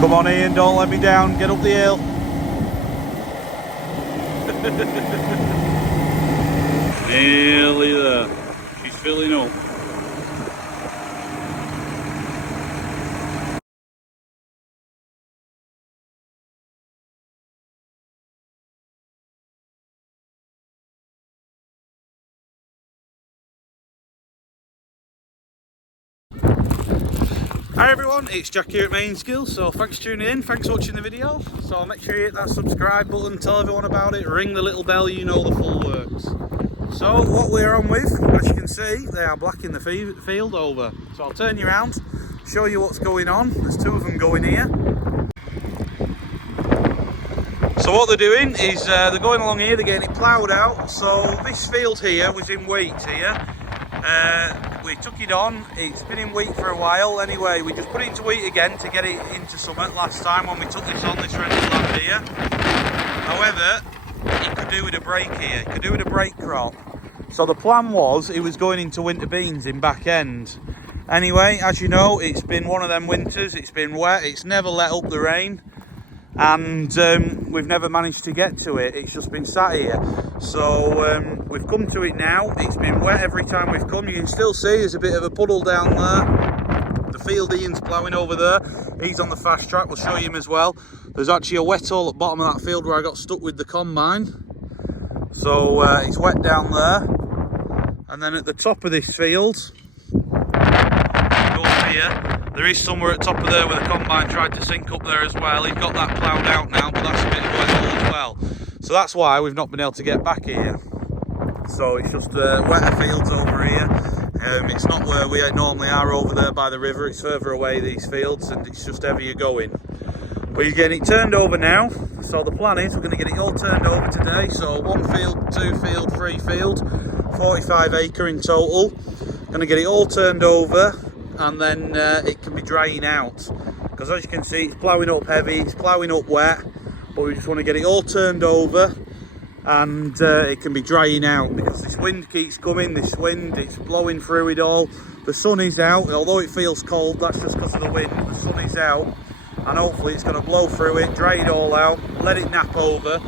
Come on Ian, don't let me down, get up the hill. Nearly there. She's filling up. Hi everyone, it's Jack here at Mainsgill, so thanks for tuning in, thanks for watching the video. So make sure you hit that subscribe button, tell everyone about it, ring the little bell, you know the full works. So what we're on with, as you can see, they are blacking the field over. So I'll turn you around, show you what's going on. There's two of them going here. So what they're doing is they're going along here, they're getting it ploughed out. So this field here was in wheat here. We took it on, it's been in wheat for a while. Anyway, we just put it into wheat again to get it into summer last time when we took this on, this red land here. However, it could do with a break here, it could do with a break crop. So the plan was it was going into winter beans in back end. Anyway, as you know, it's been one of them winters, it's been wet, it's never let up the rain. And we've never managed to get to it, it's just been sat here. So we've come to it now, it's been wet every time we've come. You can still see there's a bit of a puddle down there. The field Ian's ploughing over there, he's on the fast track, we'll show you him as well. There's actually a wet hole at the bottom of that field where I got stuck with the combine. So it's wet down there. And then at the top of this field, go up here. There is somewhere at the top of there where the combine tried to sink up there as well. He's got that ploughed out now, but that's a bit of a wet hole as well. So that's why we've not been able to get back here. So it's just wetter fields over here. It's not where we normally are over there by the river. It's further away, these fields, and it's just heavier going. But you're getting it turned over now. So the plan is we're going to get it all turned over today. So 1 field, 2 field, 3 field, 45 acre in total. Going to get it all turned over. And then it can be drying out, because as you can see it's ploughing up heavy, it's ploughing up wet, but we just want to get it all turned over and it can be drying out, because this wind keeps coming, this wind, it's blowing through it all. The sun is out, although it feels cold, that's just because of the wind. The sun is out and hopefully it's going to blow through it, dry it all out, let it nap over,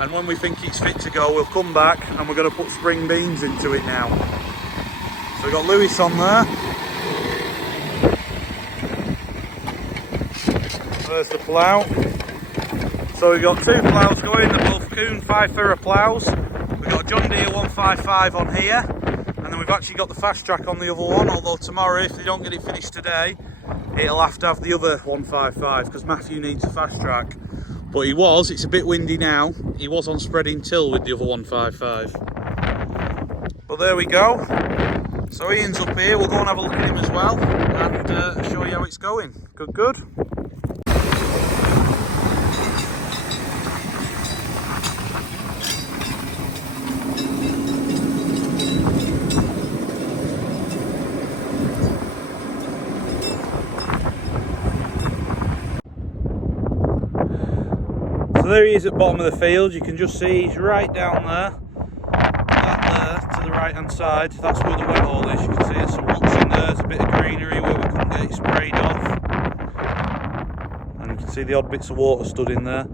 and when we think it's fit to go we'll come back and we're going to put spring beans into it now. So we've got Lewis on there. There's the plough. So we've got 2 ploughs going, they're both Kuhn 5 furrow ploughs. We've got a John Deere 155 on here, and then we've actually got the fast track on the other one, although tomorrow, if they don't get it finished today, it'll have to have the other 155, because Matthew needs a fast track. But it's a bit windy now, he was on spreading till with the other 155. But there we go. So Ian's up here, we'll go and have a look at him as well, and show you how it's going. Good. So there he is at the bottom of the field, you can just see he's right down there, that there to the right hand side, that's where the wet hole is. You can see there's some rocks in there, there's a bit of greenery where we couldn't get it sprayed off, and you can see the odd bits of water stood in there.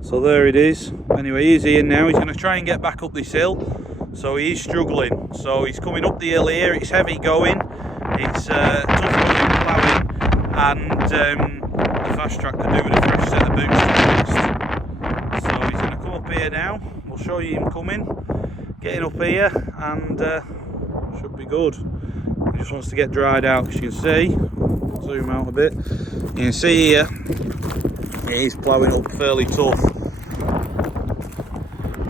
So there it is. Anyway, he's Ian now, he's going to try and get back up this hill, so he is struggling. So he's coming up the hill here, it's heavy going, it's tough going ploughing, and the fast track could do with a fresh set of boots to be honest. So he's going to come up here now, we'll show you him coming, getting up here, and should be good. He just wants to get dried out, as you can see. Zoom out a bit. You can see here, he's ploughing up fairly tough.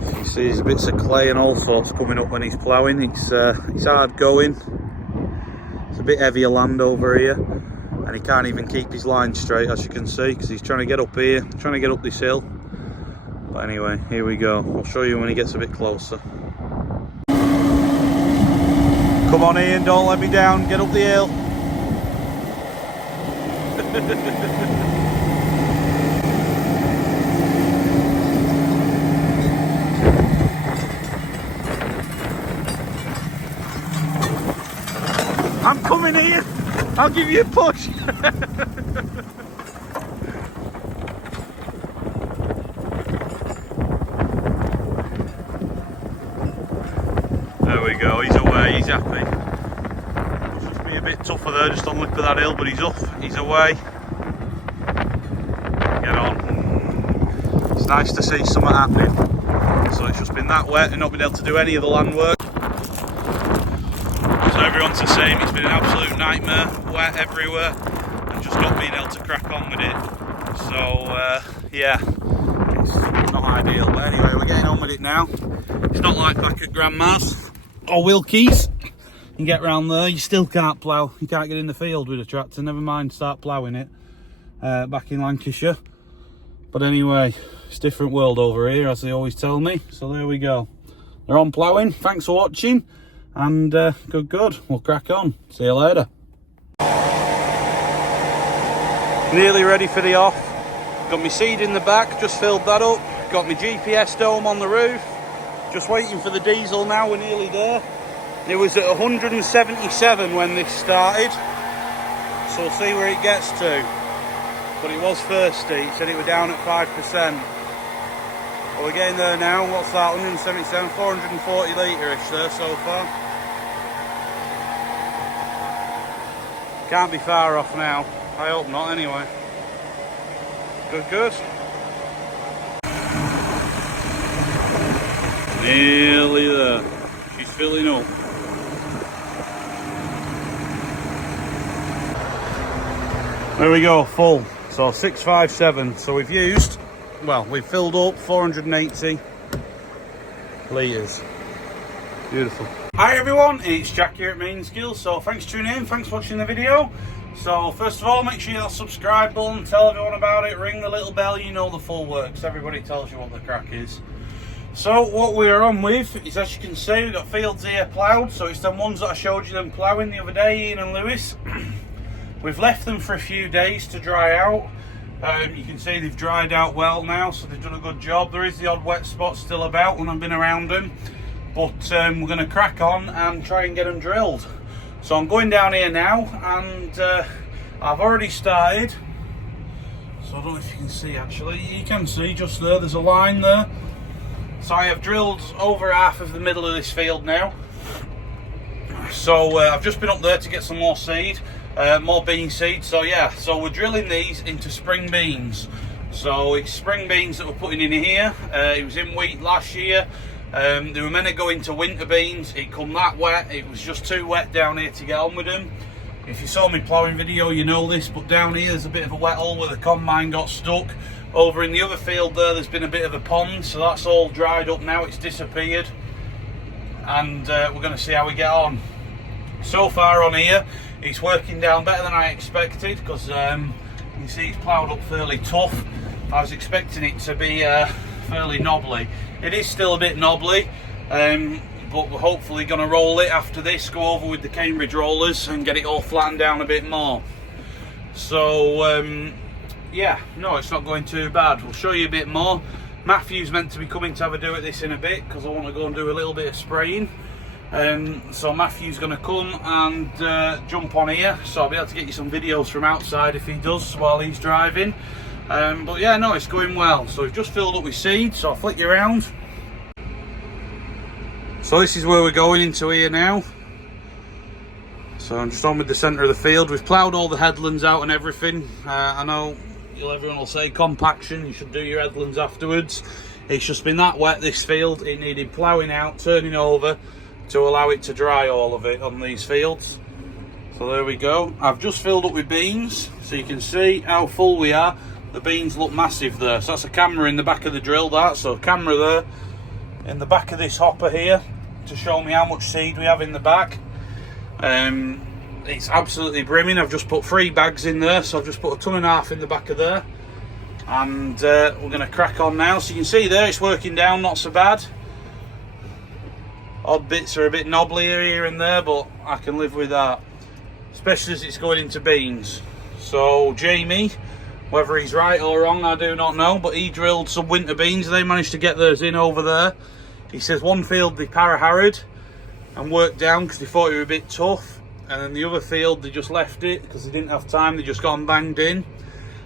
You can see there's bits of clay and all sorts coming up when he's ploughing. It's hard going. It's a bit heavier land over here, and he can't even keep his line straight, as you can see, because he's trying to get up here, trying to get up this hill. But anyway, here we go. I'll show you when he gets a bit closer. Come on Ian, don't let me down, get up the hill. I'm coming Ian, I'll give you a push. we go, he's away, he's happy. Must just be a bit tougher there, just on the lip of that hill, but he's off, he's away. Get on. It's nice to see something happening. So it's just been that wet and not been able to do any of the land work. So everyone's the same, it's been an absolute nightmare, wet everywhere, and just not being able to crack on with it. So yeah, it's not ideal, but anyway, we're getting on with it now. It's not like back at Grandma's or Wilkie's. You can get round there, you still can't plough, you can't get in the field with a tractor, never mind start ploughing it back in Lancashire. But anyway, it's a different world over here, as they always tell me. So there we go. They're on ploughing. Thanks for watching. And good. We'll crack on. See you later. Nearly ready for the off. Got my seed in the back, just filled that up. Got my GPS dome on the roof. Just waiting for the diesel now, we're nearly there. It was at 177 when this started. So we'll see where it gets to. But it was thirsty, it said it were down at 5%. But we're getting there now. What's that, 177, 440 litre-ish there so far. Can't be far off now. I hope not anyway. Good. Nearly there. She's filling up. There we go, full. So 657. So we've filled up 480 litres. Beautiful. Hi everyone, it's Jack here at Mainsgill. So thanks for tuning in, thanks for watching the video. So first of all, make sure you hit that subscribe button, tell everyone about it, ring the little bell, you know the full works. Everybody tells you what the crack is. So what we're on with is, as you can see, we've got fields here ploughed. So it's them ones that I showed you them ploughing the other day, Ian and Lewis. We've left them for a few days to dry out. You can see they've dried out well now, so they've done a good job. There is the odd wet spot still about when I've been around them, but we're going to crack on and try and get them drilled. So I'm going down here now, and I've already started. So I don't know if you can see, actually. You can see just there's a line there. So I have drilled over half of the middle of this field now. So I've just been up there to get some more seed. More bean seed. So yeah, so we're drilling these into spring beans. So it's spring beans that we're putting in here. It was in wheat last year. They were meant to go into winter beans. It come that wet, it was just too wet down here to get on with them. If you saw my ploughing video, you know this, but down here there's a bit of a wet hole where the combine got stuck. Over in the other field there's been a bit of a pond, so that's all dried up now, it's disappeared. And we're going to see how we get on. So far on here, it's working down better than I expected, because you can see it's ploughed up fairly tough. I was expecting it to be fairly knobbly. It is still a bit knobbly, but we're hopefully going to roll it after this, go over with the Cambridge rollers and get it all flattened down a bit more. So yeah, no, it's not going too bad. We'll show you a bit more. Matthew's meant to be coming to have a do at this in a bit, because I want to go and do a little bit of spraying. So Matthew's going to come and jump on here, so I'll be able to get you some videos from outside if he does while he's driving. But yeah, no, it's going well. So we've just filled up with seed, so I'll flick you around. So this is where we're going into here now. So I'm just on with the centre of the field. We've ploughed all the headlands out and everything. I know everyone will say compaction, you should do your headlands afterwards. It's just been that wet, this field. It needed ploughing out, turning over, to allow it to dry, all of it on these fields. So there we go. I've just filled up with beans, so you can see how full we are. The beans look massive there. So that's a camera in the back of the drill, that. So camera there in the back of this hopper here to show me how much seed we have in the back. It's absolutely brimming. I've just put 3 bags in there, so I've just put 1.5 tons in the back of there. And we're going to crack on now. So you can see there it's working down, not so bad. Odd bits are a bit knobbly here and there, but I can live with that, especially as it's going into beans. So Jamie, whether he's right or wrong, I do not know, but he drilled some winter beans. They managed to get theirs in over there. He says one field they para-harrowed and worked down because they thought it were a bit tough, and then the other field they just left it because they didn't have time. They just got and banged in,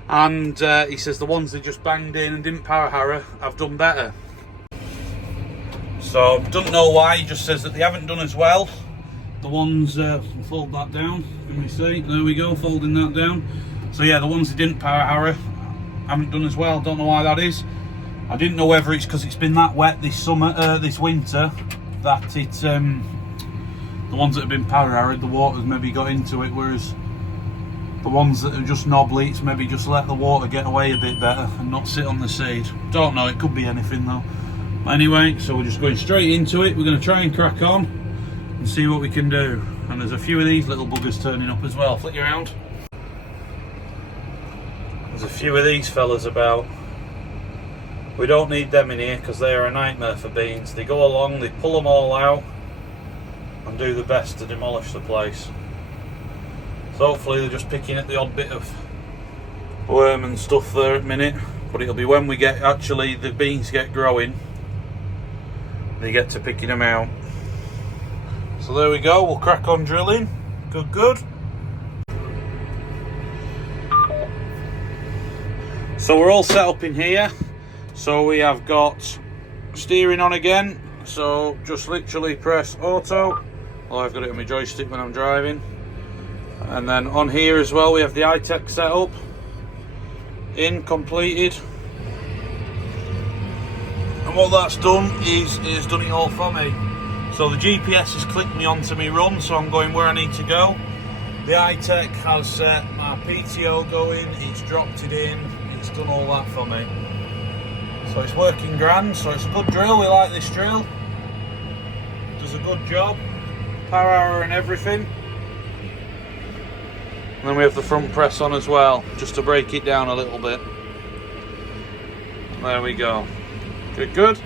and he says the ones they just banged in and didn't para-harrow have done better. So don't know why, he just says that they haven't done as well. The ones, fold that down, can we see? There we go, folding that down. So yeah, the ones that didn't power harrow haven't done as well, don't know why that is. I didn't know whether it's because it's been that wet this summer, this winter, that it's, the ones that have been power harrowed, the water's maybe got into it, whereas the ones that are just knobbly, it's maybe just let the water get away a bit better and not sit on the seed. Don't know, it could be anything though. Anyway, so we're just going straight into it. We're going to try and crack on and see what we can do. And there's a few of these little buggers turning up as well. Flick you around. There's a few of these fellas about. We don't need them in here because they are a nightmare for beans. They go along, they pull them all out and do the best to demolish the place. So hopefully they're just picking at the odd bit of worm and stuff there at the minute. But it'll be when we get, actually the beans get growing, they get to picking them out. So there we go, we'll crack on drilling. Good. So we're all set up in here. So we have got steering on again. So just literally press auto. Well, I've got it on my joystick when I'm driving. And then on here as well, we have the iTech set up. Completed. And what that's done is it's done it all for me. So the GPS has clicked me onto my run, so I'm going where I need to go. The iTech has set my PTO going, it's dropped it in, it's done all that for me. So it's working grand, so it's a good drill, we like this drill. Does a good job, power hour and everything. And then we have the front press on as well, just to break it down a little bit. There we go. Good.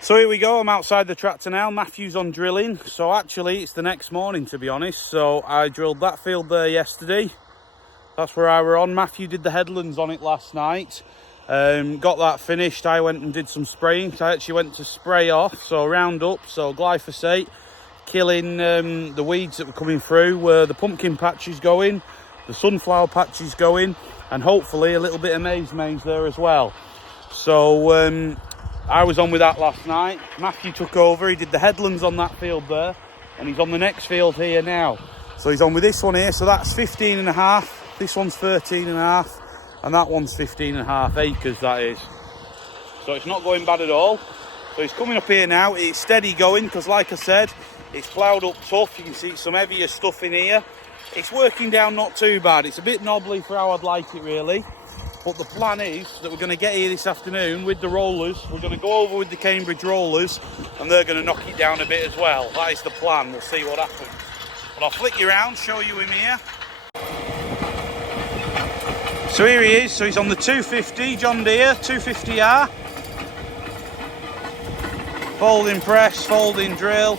So here we go, I'm outside the tractor now, Matthew's on drilling. So actually it's the next morning, to be honest. So I drilled that field there yesterday. That's where I were on. Matthew did the headlands on it last night. Got that finished. I went and did some spraying. So I actually went to spray off, so Roundup, so glyphosate, killing the weeds that were coming through, where the pumpkin patch is going, the sunflower patch is going, and hopefully a little bit of maize there as well. So I was on with that last night. Matthew took over, he did the headlands on that field there, and he's on the next field here now. So he's on with this one here, so that's 15.5, this one's 13.5, and that one's 15.5 acres, that is. So it's not going bad at all. So he's coming up here now, it's steady going, because like I said, it's ploughed up tough. You can see some heavier stuff in here. It's working down not too bad. It's a bit knobbly for how I'd like it really. But the plan is that we're going to get here this afternoon with the rollers. We're going to go over with the Cambridge rollers and they're going to knock it down a bit as well. That is the plan. We'll see what happens. But I'll flick you around, show you him here. So here he is. So he's on the 250 John Deere 250R. Folding press, folding drill.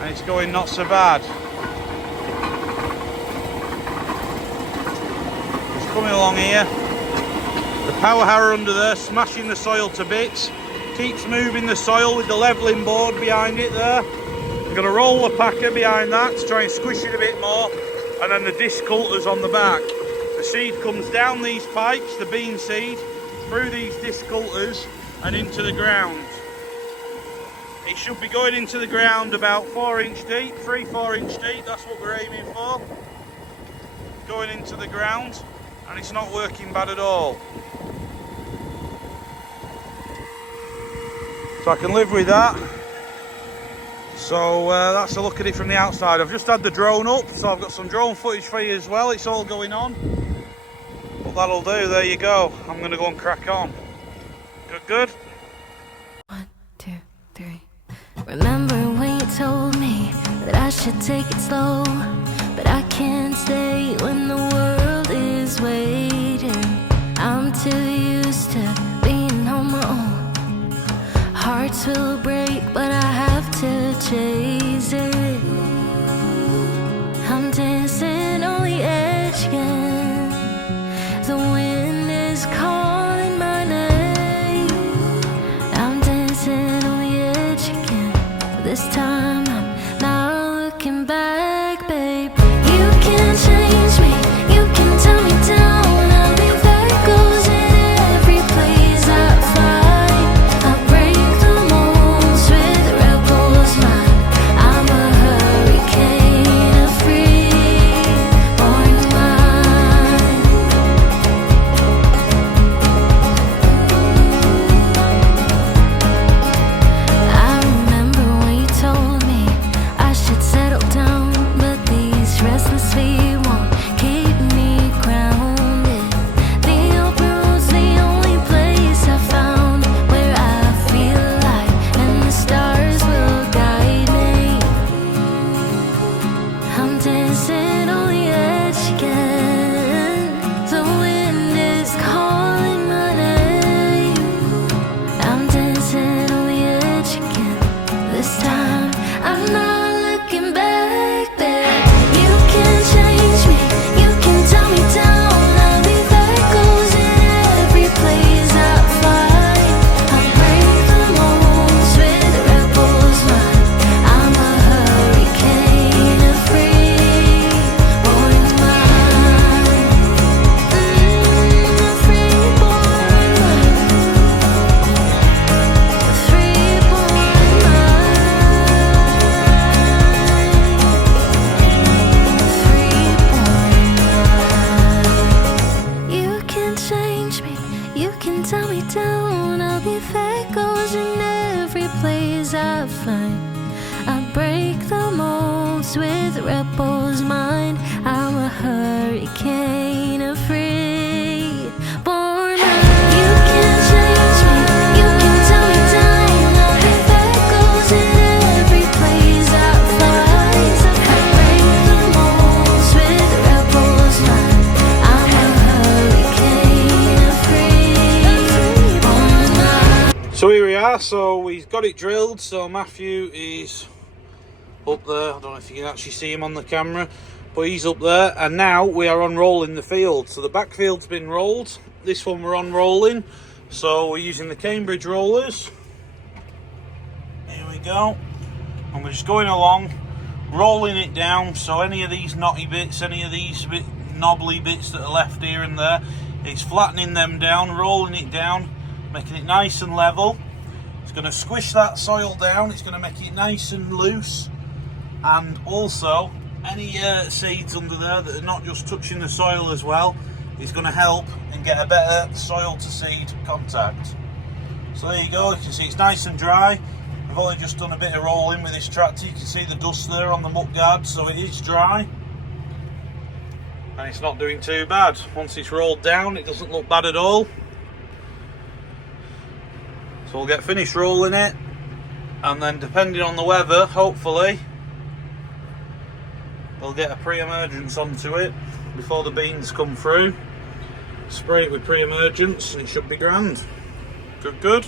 And it's going not so bad. Coming along here, the power harrow under there, smashing the soil to bits, keeps moving the soil with the levelling board behind it there. We're going to roll the packer behind that to try and squish it a bit more, and then the disc cutters on the back. The seed comes down these pipes, the bean seed, through these disc cutters and into the ground. It should be going into the ground about 4 inch deep, 3-4 inch deep, that's what we're aiming for. Going into the ground. And it's not working bad at all. So I can live with that. So that's a look at it from the outside. I've just had the drone up, so I've got some drone footage for you as well. It's all going on. But that'll do, there you go. I'm going to go and crack on. Good? 1, 2, 3. Remember when you told me that I should take it slow, but I can't stay when the world is waiting. I'm too used to being on my own. Hearts will break, but I have to chase it. I'm dancing on the edge again. The wind is calling my name. I'm dancing on the edge again. This time I'm not looking back, babe. You can change me, you can tell me down. I'll be back, goes in every place I find. I break the molds with rebels mind. I'm a hurricane, a free-born mind. I remember when you told me I should settle down, but these restless feet won't keep me grounded. The open road's the only place I found where I feel alive, and the stars will guide me. I'm dancing on the edge again. The wind is calling my name. I'm dancing on the edge again. This time I'm not looking back, babe. You can change me, you can tell me down. I'll be back, goes in every place I find. I break the molds with rebels mind. I'm a hurricane, a free-born mind. A free-born mind. A free-born mind. You can change me, you can tell me down. I'll be back, goes in every place I find. I break the molds with rebels mind. I'm a hurricane, a free-born mind. You can change me, you can tell me down. I'll be back, goes in every place I find. I break the molds with rebels mind. I'm a hurricane, a free-born mind. So here we are, so we've got it drilled. So Matthew is up there. I don't know if you can actually see him on the camera, but he's up there. And now we are unrolling the field. So the back field's been rolled. This one we're unrolling. So we're using the Cambridge rollers. Here we go. And we're just going along, rolling it down. So any of these knotty bits, any of these bit knobbly bits that are left here and there, it's flattening them down, rolling it down, making it nice and level. It's going to squish that soil down. It's going to make it nice and loose. And also, any seeds under there that are not just touching the soil as well, is going to help and get a better soil to seed contact. So there you go. You can see it's nice and dry. I've only just done a bit of rolling with this tractor. You can see the dust there on the muck guard, so it is dry. And it's not doing too bad. Once it's rolled down, it doesn't look bad at all. So we'll get finished rolling it, and then depending on the weather, hopefully we'll get a pre-emergence onto it before the beans come through. Spray it with pre-emergence and it should be grand. Good.